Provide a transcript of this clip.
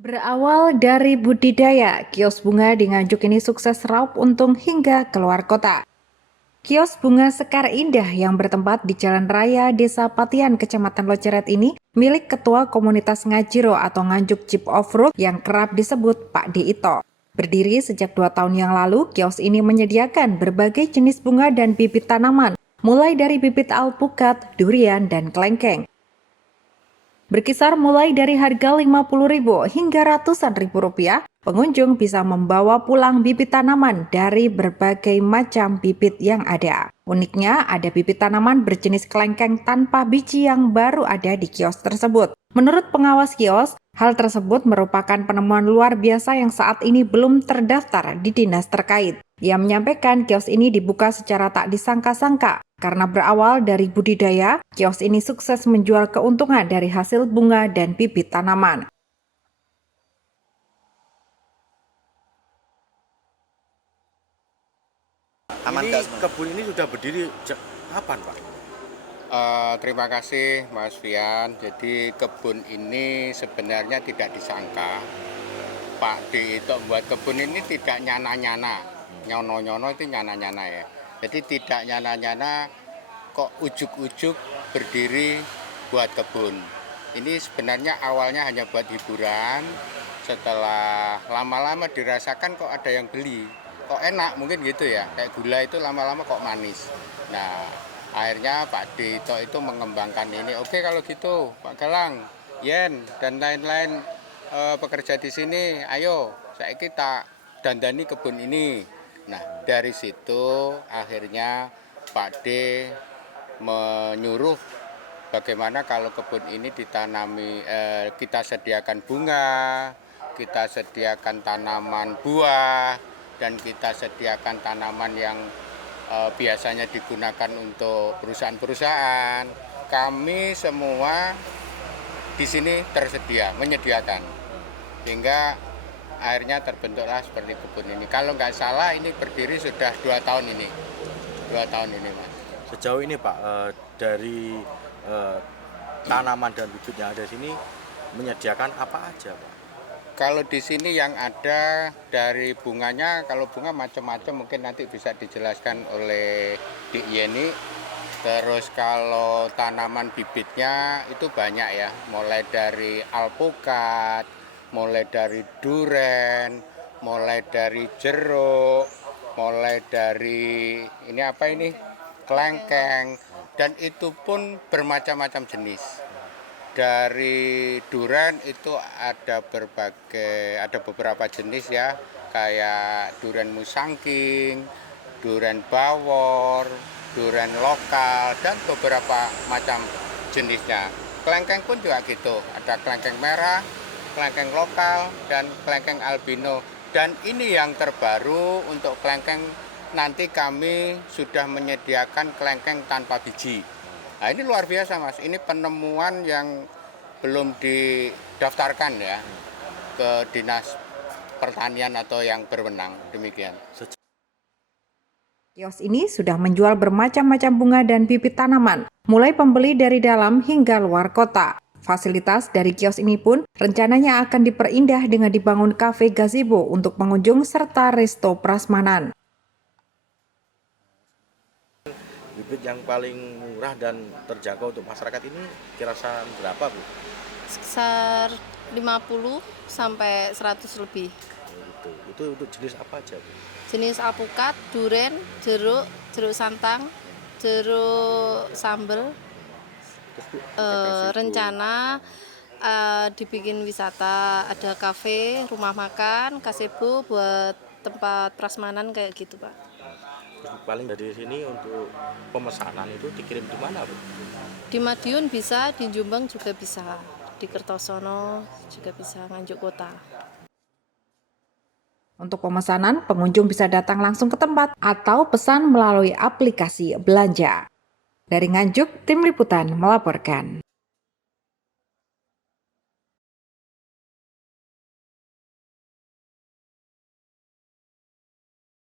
Berawal dari budidaya, kios bunga di Nganjuk ini sukses raup untung hingga keluar kota. Kios bunga Sekar Indah yang bertempat di Jalan Raya Desa Patian, Kecamatan Loceret ini milik Ketua Komunitas Ngajiro atau Nganjuk Jeep Off-Road yang kerap disebut Pak Ito. Berdiri sejak 2 tahun yang lalu, kios ini menyediakan berbagai jenis bunga dan bibit tanaman, mulai dari bibit alpukat, durian, dan kelengkeng. Berkisar mulai dari harga Rp50.000 hingga ratusan ribu rupiah, pengunjung bisa membawa pulang bibit tanaman dari berbagai macam bibit yang ada. Uniknya, ada bibit tanaman berjenis kelengkeng tanpa biji yang baru ada di kios tersebut. Menurut pengawas kios, hal tersebut merupakan penemuan luar biasa yang saat ini belum terdaftar di dinas terkait. Ia menyampaikan kios ini dibuka secara tak disangka-sangka. Karena berawal dari budidaya, kios ini sukses menjual keuntungan dari hasil bunga dan bibit tanaman. Kebun ini sudah berdiri kapan, Pak? Terima kasih Mas Fian. Jadi kebun ini sebenarnya tidak disangka Pak D itu membuat kebun ini tidak nyana-nyana. Nyono-nyono itu nyana-nyana ya. Jadi tidak nyana-nyana kok ujuk-ujuk berdiri buat kebun. Ini sebenarnya awalnya hanya buat hiburan. Setelah lama-lama dirasakan kok ada yang beli. Kok enak mungkin gitu ya. Kayak gula itu lama-lama kok manis. Nah, akhirnya Pak Dito itu mengembangkan ini. Oke kalau gitu Pak Galang, Yen dan lain-lain pekerja di sini, ayo saya kita dandani kebun ini. Nah dari situ akhirnya Pak D menyuruh bagaimana kalau kebun ini ditanami, kita sediakan bunga, kita sediakan tanaman buah, dan kita sediakan tanaman yang biasanya digunakan untuk perusahaan-perusahaan. Kami semua di sini tersedia, menyediakan. Hingga akhirnya terbentuklah seperti kebun ini. Kalau nggak salah ini berdiri sudah 2 tahun ini. 2 tahun ini, Mas. Sejauh ini, Pak, dari tanaman dan bibit yang ada di sini menyediakan apa aja, Pak? Kalau di sini yang ada dari bunganya, kalau bunga macam-macam mungkin nanti bisa dijelaskan oleh Dik Yeni. Terus kalau tanaman bibitnya itu banyak ya, mulai dari alpukat, mulai dari duren, mulai dari jeruk, mulai dari ini apa ini, kelengkeng, dan itu pun bermacam-macam jenis. Dari durian itu ada beberapa jenis ya, kayak durian musangking, durian bawor, durian lokal, dan beberapa macam jenisnya. Kelengkeng pun juga gitu, ada kelengkeng merah, kelengkeng lokal, dan kelengkeng albino. Dan ini yang terbaru untuk kelengkeng, nanti kami sudah menyediakan kelengkeng tanpa biji. Nah ini luar biasa Mas, ini penemuan yang belum didaftarkan ya ke Dinas Pertanian atau yang berwenang, demikian. Kios ini sudah menjual bermacam-macam bunga dan bibit tanaman, mulai pembeli dari dalam hingga luar kota. Fasilitas dari kios ini pun rencananya akan diperindah dengan dibangun kafe gazebo untuk pengunjung serta resto prasmanan. Bibit yang paling murah dan terjangkau untuk masyarakat ini kira-kira berapa, Bu? Sekitar 50 sampai 100 lebih. Itu untuk jenis apa aja, Bu? Jenis alpukat, duren, jeruk, jeruk santang, jeruk sambel. Rencana dibikin wisata, ada kafe, rumah makan, gazebo buat tempat prasmanan kayak gitu, Pak. Paling dari sini untuk pemesanan itu dikirim di mana, Bu? Di Madiun bisa, di Jombang juga bisa, di Kertosono juga bisa, Nganjuk Kota. Untuk pemesanan, pengunjung bisa datang langsung ke tempat atau pesan melalui aplikasi belanja. Dari Nganjuk, Tim Liputan melaporkan.